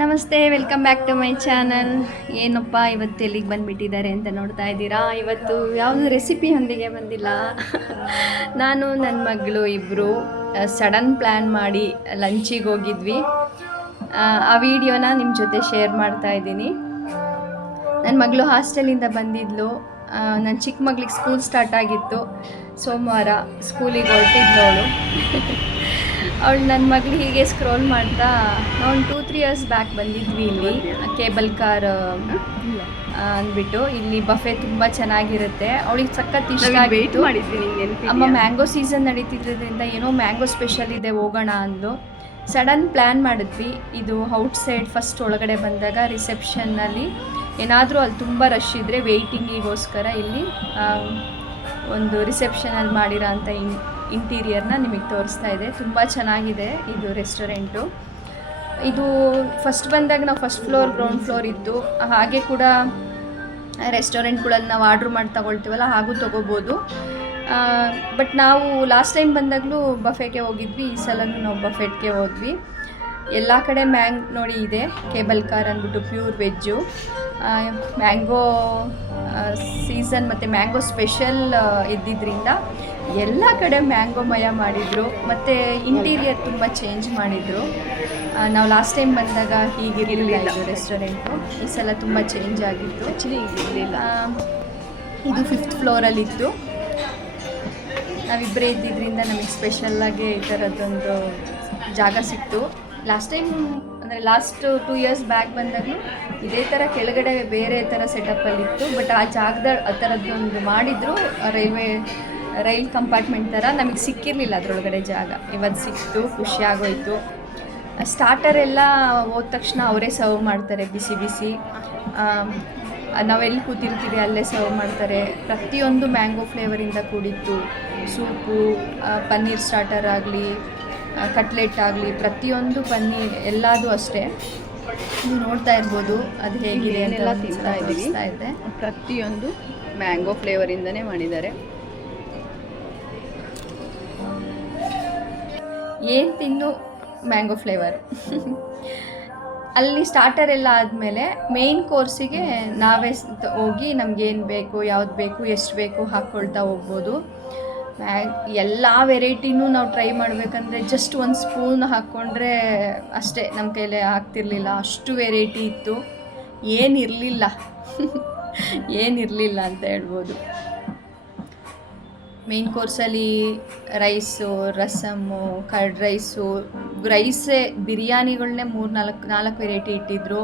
ನಮಸ್ತೆ, welcome back to my channel. ಏನಪ್ಪ ಇವತ್ತು ಎಲ್ಲಿಗೆ ಬಂದುಬಿಟ್ಟಿದ್ದಾರೆ ಅಂತ ನೋಡ್ತಾ ಇದ್ದೀರಾ. ಇವತ್ತು ಯಾವುದು ರೆಸಿಪಿಯೊಂದಿಗೆ ಬಂದಿಲ್ಲ. ನಾನು ನನ್ನ ಮಗಳು ಇಬ್ಬರು ಸಡನ್ ಪ್ಲ್ಯಾನ್ ಮಾಡಿ ಲಂಚಿಗೆ ಹೋಗಿದ್ವಿ. ಆ ವಿಡಿಯೋನ ನಿಮ್ಮ ಜೊತೆ ಶೇರ್ ಮಾಡ್ತಾ ಇದ್ದೀನಿ. ನನ್ನ ಮಗಳು ಹಾಸ್ಟೆಲಿಂದ ಬಂದಿದ್ಲು. ನನ್ನ ಚಿಕ್ಕ ಮಗಳಿಗೆ ಸ್ಕೂಲ್ ಸ್ಟಾರ್ಟ್ ಆಗಿತ್ತು. ಸೋಮವಾರ ಸ್ಕೂಲಿಗೆ ಹೊರಟಿದ್ಲು ಅವಳು. ನನ್ನ ಮಗಳು ಹೀಗೆ ಸ್ಕ್ರೋಲ್ ಮಾಡ್ತಾ, ನಾವು 2-3 ಇಯರ್ಸ್ ಬ್ಯಾಕ್ ಬಂದಿದ್ವಿ ಇಲ್ಲಿ ಕೇಬಲ್ ಕಾರ್ ಅಂದ್ಬಿಟ್ಟು. ಇಲ್ಲಿ ಬಫೆ ತುಂಬ ಚೆನ್ನಾಗಿರುತ್ತೆ. ಅವಳಿಗೆ ಸಖತ್ ಇಷ್ಟ ಆಗಿತ್ತು. ಅಮ್ಮ ಮ್ಯಾಂಗೋ ಸೀಸನ್ ನಡೀತಿದ್ರಿಂದ ಏನೋ ಮ್ಯಾಂಗೋ ಸ್ಪೆಷಲ್ ಇದೆ ಹೋಗೋಣ ಅಂದು ಸಡನ್ ಪ್ಲ್ಯಾನ್ ಮಾಡಿದ್ವಿ. ಇದು ಔಟ್ಸೈಡ್ ಫಸ್ಟ್ ಒಳಗಡೆ ಬಂದಾಗ ರಿಸೆಪ್ಷನ್ನಲ್ಲಿ ಏನಾದರೂ ಅಲ್ಲಿ ತುಂಬ ರಶ್ ಇದ್ದರೆ ವೆಯ್ಟಿಂಗಿಗೋಸ್ಕರ ಇಲ್ಲಿ ಒಂದು ರಿಸೆಪ್ಷನಲ್ಲಿ ಮಾಡಿರೋ ಅಂಥ ಇಂಟೀರಿಯರ್ನ ನಿಮಗೆ ತೋರಿಸ್ತಾ ಇದೆ. ತುಂಬ ಚೆನ್ನಾಗಿದೆ ಇದು ರೆಸ್ಟೋರೆಂಟು. ಇದು ಫಸ್ಟ್ ಬಂದಾಗ ನಾವು ಫಸ್ಟ್ ಫ್ಲೋರ್ ಗ್ರೌಂಡ್ ಫ್ಲೋರ್ ಇತ್ತು. ಹಾಗೆ ಕೂಡ ರೆಸ್ಟೋರೆಂಟ್ಗಳಲ್ಲಿ ನಾವು ಆರ್ಡ್ರ್ ಮಾಡಿ ತಗೊಳ್ತೀವಲ್ಲ ಹಾಗೂ ತೊಗೋಬೋದು. ಬಟ್ ನಾವು ಲಾಸ್ಟ್ ಟೈಮ್ ಬಂದಾಗಲೂ ಬಫೆಗೆ ಹೋಗಿದ್ವಿ. ಈ ಸಲನೂ ನಾವು ಬಫೆಟ್ಗೆ ಹೋದ್ವಿ. ಎಲ್ಲ ಕಡೆ ನೋಡಿ ಇದೆ ಕೇಬಲ್ ಕಾರ್ ಅಂದ್ಬಿಟ್ಟು ಪ್ಯೂರ್ ವೆಜ್ಜು. ಮ್ಯಾಂಗೋ ಸೀಸನ್ ಮತ್ತು ಮ್ಯಾಂಗೋ ಸ್ಪೆಷಲ್ ಇದ್ದಿದ್ದರಿಂದ ಎಲ್ಲ ಕಡೆ ಮ್ಯಾಂಗೋಮಯ ಮಾಡಿದರು. ಮತ್ತು ಇಂಟೀರಿಯರ್ ತುಂಬ ಚೇಂಜ್ ಮಾಡಿದರು. ನಾವು ಲಾಸ್ಟ್ ಟೈಮ್ ಬಂದಾಗ ಹೀಗಿರಲಿಲ್ಲ ಇದು ರೆಸ್ಟೋರೆಂಟು. ಈ ಸಲ ತುಂಬ ಚೇಂಜ್ ಆಗಿತ್ತು. ಆ್ಯಕ್ಚುಲಿ ಇರಲಿಲ್ಲ. ಇದು 5th ಫ್ಲೋರಲ್ಲಿತ್ತು. ನಾವಿಬ್ಬರೇ ಇದ್ದಿದ್ದರಿಂದ ನಮಗೆ ಸ್ಪೆಷಲ್ಲಾಗಿ ಈ ಥರದ್ದೊಂದು ಜಾಗ ಸಿಕ್ತು. ಲಾಸ್ಟ್ ಟೈಮ್ ಅಂದರೆ ಲಾಸ್ಟ್ 2 ಇಯರ್ಸ್ ಬ್ಯಾಕ್ ಬಂದಾಗಲೂ ಇದೇ ಥರ ಕೆಳಗಡೆ ಬೇರೆ ಥರ ಸೆಟಪ್ಪಲ್ಲಿತ್ತು. ಬಟ್ ಆ ಜಾಗದ ಆ ಥರದ್ದೊಂದು ಮಾಡಿದ್ರು. ರೈಲ್ ಕಂಪಾರ್ಟ್ಮೆಂಟ್ ಥರ ನಮಗೆ ಸಿಕ್ಕಿರಲಿಲ್ಲ ಅದರೊಳಗಡೆ ಜಾಗ. ಇವತ್ತು ಸಿಕ್ತು, ಖುಷಿ ಆಗೋಯಿತು. ಸ್ಟಾರ್ಟರ್ ಎಲ್ಲ ಹೋದ ತಕ್ಷಣ ಅವರೇ ಸರ್ವ್ ಮಾಡ್ತಾರೆ, ಬಿಸಿ ಬಿಸಿ. ನಾವೆಲ್ಲಿ ಕೂತಿರ್ತೀವಿ ಅಲ್ಲೇ ಸರ್ವ್ ಮಾಡ್ತಾರೆ. ಪ್ರತಿಯೊಂದು ಮ್ಯಾಂಗೋ ಫ್ಲೇವರಿಂದ ಕೂಡಿತ್ತು. ಸೂಪು, ಪನ್ನೀರ್ ಸ್ಟಾರ್ಟರ್ ಆಗಲಿ, ಕಟ್ಲೆಟ್ ಆಗಲಿ, ಪ್ರತಿಯೊಂದು ಪನ್ನೀರ್ ಎಲ್ಲದೂ ಅಷ್ಟೇ. ನೀವು ನೋಡ್ತಾ ಇರ್ಬೋದು ಅದು ಹೇಗಿದೆ ಅಂತೆಲ್ಲ ತಿಂತಾ ಇದೆ. ಪ್ರತಿಯೊಂದು ಮ್ಯಾಂಗೋ ಫ್ಲೇವರಿಂದನೇ ಮಾಡಿದ್ದಾರೆ. ಏನು ತಿಂದು ಮ್ಯಾಂಗೋ ಫ್ಲೇವರ್. ಅಲ್ಲಿ ಸ್ಟಾರ್ಟರ್ ಎಲ್ಲ ಆದಮೇಲೆ ಮೇಯ್ನ್ ಕೋರ್ಸಿಗೆ ನಾವೇ ಹೋಗಿ ನಮಗೇನು ಬೇಕು, ಯಾವ್ದು ಬೇಕು, ಎಷ್ಟು ಬೇಕು ಹಾಕ್ಕೊಳ್ತಾ ಹೋಗ್ಬೋದು. ಎಲ್ಲ ವೆರೈಟಿನೂ ನಾವು ಟ್ರೈ ಮಾಡಬೇಕಂದ್ರೆ ಜಸ್ಟ್ ಒಂದು ಸ್ಪೂನ್ ಹಾಕ್ಕೊಂಡ್ರೆ ಅಷ್ಟೇ, ನಮ್ಮ ಕೈಲೇ ಆಗ್ತಿರ್ಲಿಲ್ಲ. ಅಷ್ಟು ವೆರೈಟಿ ಇತ್ತು. ಏನಿರಲಿಲ್ಲ ಅಂತ ಹೇಳ್ಬೋದು. ಮೇಯ್ನ್ ಕೋರ್ಸಲ್ಲಿ ರೈಸು, ರಸಮ್ಮು, ಕರ್ಡ್ ರೈಸೇ ಬಿರಿಯಾನಿಗಳನ್ನೇ 3-4 ವೆರೈಟಿ ಇಟ್ಟಿದ್ರು.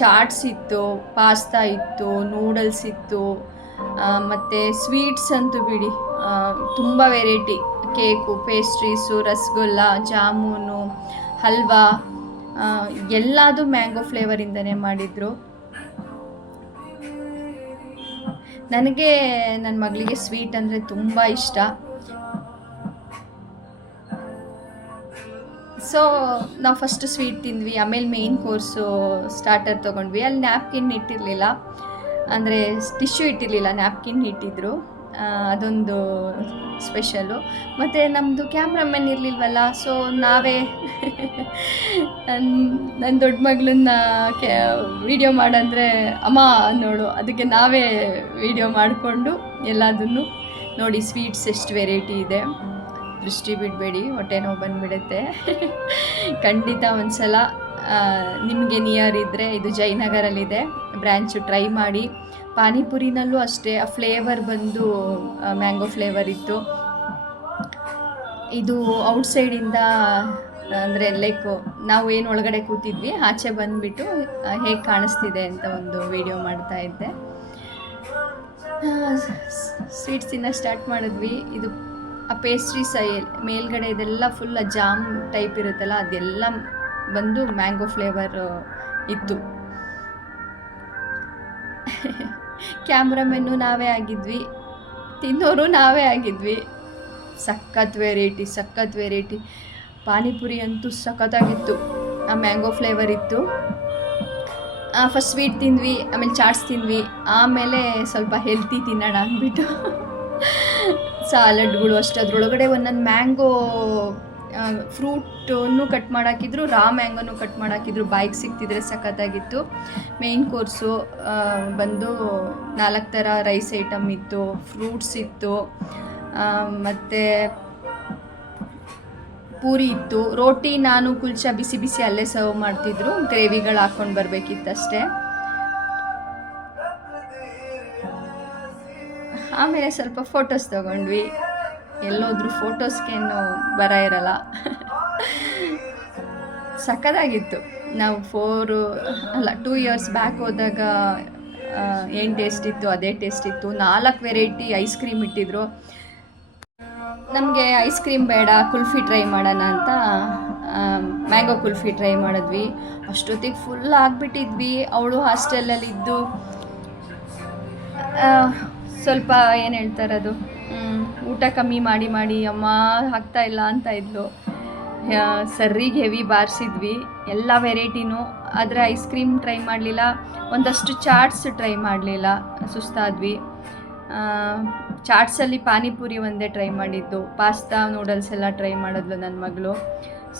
ಚಾಟ್ಸ್ ಇತ್ತು, ಪಾಸ್ತಾ ಇತ್ತು, ನೂಡಲ್ಸ್ ಇತ್ತು, ಮತ್ತು ಸ್ವೀಟ್ಸ್ ಅಂತೂ ಬಿಡಿ ತುಂಬ ವೆರೈಟಿ. ಕೇಕು, ಪೇಸ್ಟ್ರೀಸು, ರಸಗುಲ್ಲ, ಜಾಮೂನು, ಹಲ್ವಾ ಎಲ್ಲದೂ ಮ್ಯಾಂಗೋ ಫ್ಲೇವರಿಂದನೇ ಮಾಡಿದರು. ನನಗೆ ನನ್ನ ಮಗಳಿಗೆ ಸ್ವೀಟ್ ಅಂದರೆ ತುಂಬ ಇಷ್ಟ. ಸೊ ನಾವು ಫಸ್ಟ್ ಸ್ವೀಟ್ ತಿಂದ್ವಿ, ಆಮೇಲೆ ಮೇಯ್ನ್ ಕೋರ್ಸು ಸ್ಟಾರ್ಟರ್ ತೊಗೊಂಡ್ವಿ. ಅಲ್ಲಿ ನ್ಯಾಪ್ಕಿನ್ ಇಟ್ಟಿರಲಿಲ್ಲ, ಅಂದರೆ ಟಿಶ್ಯೂ ಇಟ್ಟಿರಲಿಲ್ಲ, ನ್ಯಾಪ್ಕಿನ್ ಇಟ್ಟಿದ್ರು. ಅದೊಂದು ಸ್ಪೆಷಲು. ಮತ್ತು ನಮ್ಮದು ಕ್ಯಾಮ್ರಾಮನ್ ಇರಲಿಲ್ವಲ್ಲ, ಸೊ ನಾವೇ ನನ್ನ ದೊಡ್ಡ ಮಗಳನ್ನ ವೀಡಿಯೋ ಮಾಡಂದರೆ ಅಮ್ಮ ನೋಡು, ಅದಕ್ಕೆ ನಾವೇ ವೀಡಿಯೋ ಮಾಡಿಕೊಂಡು ಎಲ್ಲದನ್ನು ನೋಡಿ. ಸ್ವೀಟ್ಸ್ ಎಷ್ಟು ವೆರೈಟಿ ಇದೆ, ದೃಷ್ಟಿ ಬಿಡಬೇಡಿ, ಹೊಟ್ಟೆ ನೋವು ಬಂದುಬಿಡುತ್ತೆ. ಖಂಡಿತ ಒಂದು ಸಲ ನಿಮಗೆ ನಿಯರ್ ಇದ್ದರೆ, ಇದು ಜಯನಗರಲ್ಲಿದೆ ಬ್ರ್ಯಾಂಚು, ಟ್ರೈ ಮಾಡಿ. ಪಾನಿಪುರಿನಲ್ಲೂ ಅಷ್ಟೇ ಆ ಫ್ಲೇವರ್ ಬಂದು ಮ್ಯಾಂಗೋ ಫ್ಲೇವರ್ ಇತ್ತು. ಇದು ಔಟ್ಸೈಡಿಂದ ಅಂದರೆ ಲೈಕ್ ನಾವು ಏನು ಒಳಗಡೆ ಕೂತಿದ್ವಿ, ಆಚೆ ಬಂದುಬಿಟ್ಟು ಹೇಗೆ ಕಾಣಿಸ್ತಿದೆ ಅಂತ ಒಂದು ವಿಡಿಯೋ ಮಾಡ್ತಾ ಇದ್ದೆ. ಸ್ವೀಟ್ಸ್ ತಿನ್ನೋ ಸ್ಟಾರ್ಟ್ ಮಾಡಿದ್ವಿ. ಇದು ಆ ಪೇಸ್ಟ್ರಿ ಮೇಲ್ಗಡೆ ಇದೆಲ್ಲ ಫುಲ್ ಜಾಮ್ ಟೈಪ್ ಇರುತ್ತಲ್ಲ, ಅದೆಲ್ಲ ಬಂದು ಮ್ಯಾಂಗೋ ಫ್ಲೇವರ್ ಇತ್ತು. ಕ್ಯಾಮ್ರಾಮೆನ್ನು ನಾವೇ ಆಗಿದ್ವಿ, ತಿನ್ನೋರು ನಾವೇ ಆಗಿದ್ವಿ. ಸಖತ್ ವೆರೈಟಿ. ಪಾನಿಪುರಿ ಅಂತೂ ಸಖತ್ತಾಗಿತ್ತು. ಆ ಮ್ಯಾಂಗೋ ಫ್ಲೇವರ್ ಇತ್ತು. ಫಸ್ಟ್ ಸ್ವೀಟ್ ತಿಂದ್ವಿ, ಆಮೇಲೆ ಚಾಟ್ಸ್ ತಿಂದ್ವಿ, ಆಮೇಲೆ ಸ್ವಲ್ಪ ಹೆಲ್ತಿ ತಿನ್ನೋಣ ಅಂದ್ಬಿಟ್ಟು ಸಾಲಡ್ಗಳು ಅಷ್ಟೇ. ಅದರೊಳಗಡೆ ಒಂದೊಂದು ಮ್ಯಾಂಗೋ ಫ್ರೂಟನ್ನು ಕಟ್ ಮಾಡಾಕಿದ್ರು, ರಾ ಮ್ಯಾಂಗೋನು ಕಟ್ ಮಾಡಾಕಿದ್ರು. ಬಾಯಿಗೆ ಸಿಕ್ತಿದ್ರೆ ಸಖತ್ತಾಗಿತ್ತು. ಮೇಯ್ನ್ ಕೋರ್ಸು ಬಂದು 4 ಥರ ರೈಸ್ ಐಟಮ್ ಇತ್ತು, ಫ್ರೂಟ್ಸ್ ಇತ್ತು, ಮತ್ತು ಪೂರಿ ಇತ್ತು. ರೋಟಿ ನಾನು ಕುಲ್ಚಾ ಬಿಸಿ ಬಿಸಿ ಅಲ್ಲೇ ಸರ್ವ್ ಮಾಡ್ತಿದ್ರು, ಗ್ರೇವಿಗಳು ಹಾಕ್ಕೊಂಡು ಬರಬೇಕಿತ್ತಷ್ಟೇ. ಆಮೇಲೆ ಸ್ವಲ್ಪ ಫೋಟೋಸ್ ತೊಗೊಂಡ್ವಿ. ಎಲ್ಲೋದ್ರೂ ಫೋಟೋಸ್ಗೇನು ಬರ ಇರಲ್ಲ. ಸಖತ್ತಾಗಿತ್ತು. ನಾವು 2 ಇಯರ್ಸ್ ಬ್ಯಾಕ್ ಹೋದಾಗ ಏನು ಟೇಸ್ಟ್ ಇತ್ತು ಅದೇ ಟೇಸ್ಟ್ ಇತ್ತು. 4 ವೆರೈಟಿ ಐಸ್ ಕ್ರೀಮ್ ಇಟ್ಟಿದ್ರು. ನಮಗೆ ಐಸ್ ಕ್ರೀಮ್ ಬೇಡ, ಕುಲ್ಫಿ ಟ್ರೈ ಮಾಡೋಣ ಅಂತ ಮ್ಯಾಂಗೋ ಕುಲ್ಫಿ ಟ್ರೈ ಮಾಡಿದ್ವಿ. ಅಷ್ಟೊತ್ತಿಗೆ ಫುಲ್ ಆಗಿಬಿಟ್ಟಿದ್ವಿ. ಅವಳು ಹಾಸ್ಟೆಲಲ್ಲಿದ್ದು ಸ್ವಲ್ಪ ಏನು ಹೇಳ್ತಾರದು, ಊಟ ಕಮ್ಮಿ ಮಾಡಿ ಮಾಡಿ ಅಮ್ಮ ಆಗ್ತಾ ಇಲ್ಲ ಅಂತ ಇದ್ಲು. ಸರ್ರಿಗೆ ಹೆವಿ ಬಾರಿಸಿದ್ವಿ ಎಲ್ಲ ವೆರೈಟಿನೂ. ಆದರೆ ಐಸ್ ಕ್ರೀಮ್ ಟ್ರೈ ಮಾಡಲಿಲ್ಲ, ಒಂದಷ್ಟು ಚಾಟ್ಸ್ ಟ್ರೈ ಮಾಡಲಿಲ್ಲ, ಸುಸ್ತಾದ್ವಿ. ಚಾಟ್ಸಲ್ಲಿ ಪಾನಿಪುರಿ ಒಂದೇ ಟ್ರೈ ಮಾಡಿದ್ದು, ಪಾಸ್ತಾ ನೂಡಲ್ಸ್ ಎಲ್ಲ ಟ್ರೈ ಮಾಡಿದ್ಲು ನನ್ನ ಮಗಳು.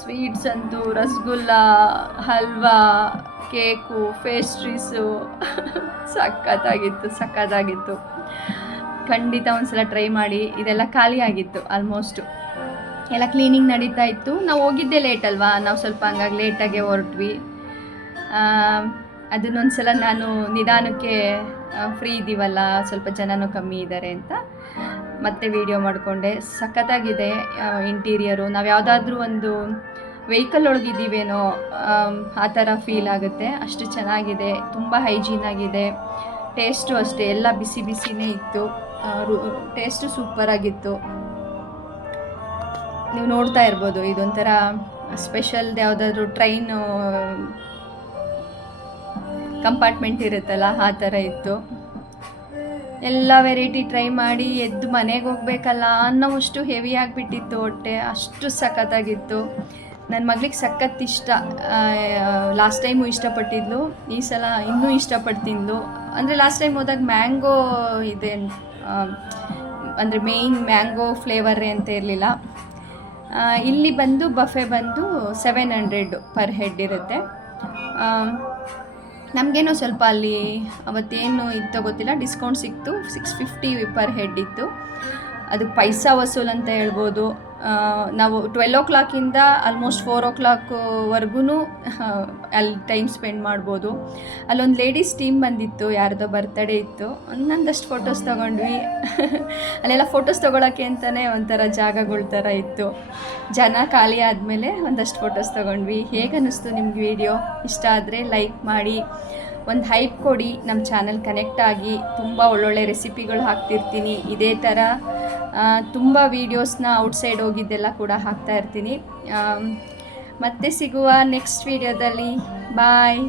ಸ್ವೀಟ್ಸ್ ಅಂತೂ ರಸಗುಲ್ಲ, ಹಲ್ವಾ, ಕೇಕು, ಪೇಸ್ಟ್ರೀಸು ಸಖತ್ತಾಗಿತ್ತು. ಖಂಡಿತ ಒಂದ್ಸಲ ಟ್ರೈ ಮಾಡಿ. ಇದೆಲ್ಲ ಖಾಲಿ ಆಗಿತ್ತು ಆಲ್ಮೋಸ್ಟು, ಎಲ್ಲ ಕ್ಲೀನಿಂಗ್ ನಡೀತಾ ಇತ್ತು. ನಾವು ಹೋಗಿದ್ದೆ ಲೇಟ್ ಅಲ್ವಾ, ನಾವು ಸ್ವಲ್ಪ ಹಂಗಾಗಿ ಲೇಟಾಗೆ ಹೊರಟ್ವಿ. ಅದನ್ನೊಂದ್ಸಲ ನಾನು ನಿಧಾನಕ್ಕೆ ಫ್ರೀ ಇದ್ದೀವಲ್ಲ, ಸ್ವಲ್ಪ ಜನನೂ ಕಮ್ಮಿ ಇದ್ದಾರೆ ಅಂತ ಮತ್ತೆ ವಿಡಿಯೋ ಮಾಡಿಕೊಂಡೆ. ಸಖತ್ತಾಗಿದೆ ಇಂಟೀರಿಯರು. ನಾವು ಯಾವುದಾದ್ರೂ ಒಂದು ವೆಹಿಕಲ್ ಒಳಗಿದ್ದೀವೇನೋ ಆ ಥರ ಫೀಲ್ ಆಗುತ್ತೆ, ಅಷ್ಟು ಚೆನ್ನಾಗಿದೆ. ತುಂಬ ಹೈಜೀನಾಗಿದೆ. ಟೇಸ್ಟು ಅಷ್ಟೇ, ಎಲ್ಲ ಬಿಸಿ ಬಿಸಿನೇ ಇತ್ತು. ಟೇಸ್ಟು ಸೂಪರಾಗಿತ್ತು. ನೀವು ನೋಡ್ತಾ ಇರ್ಬೋದು, ಇದೊಂಥರ ಸ್ಪೆಷಲ್ದು ಯಾವುದಾದ್ರೂ ಟ್ರೈನು ಕಂಪಾರ್ಟ್ಮೆಂಟ್ ಇರುತ್ತಲ್ಲ ಆ ಥರ ಇತ್ತು. ಎಲ್ಲ ವೆರೈಟಿ ಟ್ರೈ ಮಾಡಿ ಎದ್ದು ಮನೆಗೆ ಹೋಗ್ಬೇಕಲ್ಲ ಅನ್ನೋವಷ್ಟು ಹೆವಿ ಆಗಿಬಿಟ್ಟಿತ್ತು ಹೊಟ್ಟೆ, ಅಷ್ಟು ಸಖತ್ತಾಗಿತ್ತು. ನನ್ನ ಮಗಳಿಗೆ ಸಖತ್ ಇಷ್ಟ. ಲಾಸ್ಟ್ ಟೈಮು ಇಷ್ಟಪಟ್ಟಿದ್ಲು, ಈ ಸಲ ಇನ್ನೂ ಇಷ್ಟಪಡ್ತಿದ್ಲು. ಅಂದರೆ ಲಾಸ್ಟ್ ಟೈಮ್ ಹೋದಾಗ ಮ್ಯಾಂಗೋ ಇದೆ, ಅಂದರೆ ಮೇಯ್ನ್ ಮ್ಯಾಂಗೋ ಫ್ಲೇವರೇ ಅಂತ ಇರಲಿಲ್ಲ. ಇಲ್ಲಿ ಬಂದು ಬಫೆ ಬಂದು 700 ಪರ್ ಹೆಡ್ ಇರುತ್ತೆ. ನಮಗೇನೋ ಸ್ವಲ್ಪ ಅಲ್ಲಿ ಅವತ್ತೇನು ಇತ್ತು ಗೊತ್ತಿಲ್ಲ, ಡಿಸ್ಕೌಂಟ್ ಸಿಕ್ತು. 650 ಪರ್ ಹೆಡ್ ಇತ್ತು. ಅದಕ್ಕೆ ಪೈಸಾ ವಸೂಲ್ ಅಂತ ಹೇಳ್ಬೋದು. ನಾವು 12 o'clock ಆಲ್ಮೋಸ್ಟ್ 4 o'clockವರೆಗೂ ಅಲ್ಲಿ ಟೈಮ್ ಸ್ಪೆಂಡ್ ಮಾಡ್ಬೋದು. ಅಲ್ಲೊಂದು ಲೇಡೀಸ್ ಟೀಮ್ ಬಂದಿತ್ತು, ಯಾರ್ದೋ ಬರ್ತಡೇ ಇತ್ತು. ಒಂದಷ್ಟು ಫೋಟೋಸ್ ತೊಗೊಂಡ್ವಿ. ಅಲ್ಲೆಲ್ಲ ಫೋಟೋಸ್ ತೊಗೊಳಕ್ಕೆ ಅಂತಲೇ ಒಂಥರ ಜಾಗಗಳ ಥರ ಇತ್ತು. ಜನ ಖಾಲಿ ಆದಮೇಲೆ ಒಂದಷ್ಟು ಫೋಟೋಸ್ ತೊಗೊಂಡ್ವಿ. ಹೇಗೆ ಅನ್ನಿಸ್ತು ನಿಮ್ಗೆ ವಿಡಿಯೋ? ಇಷ್ಟ ಆದರೆ ಲೈಕ್ ಮಾಡಿ, ಒಂದು ಹೈಪ್ ಕೊಡಿ. ನಮ್ಮ ಚಾನಲ್ ಕನೆಕ್ಟ್ ಆಗಿ ತುಂಬ ಒಳ್ಳೊಳ್ಳೆ ರೆಸಿಪಿಗಳು ಹಾಕ್ತಿರ್ತೀನಿ. ಇದೇ ಥರ ತುಂಬ ವೀಡಿಯೋಸ್ನ ಔಟ್ಸೈಡ್ ಹೋಗಿದ್ದೆಲ್ಲ ಕೂಡ ಹಾಕ್ತಾ ಇರ್ತೀನಿ. ಮತ್ತೆ ಸಿಗುವ ನೆಕ್ಸ್ಟ್ ವೀಡಿಯೋದಲ್ಲಿ. ಬಾಯ್.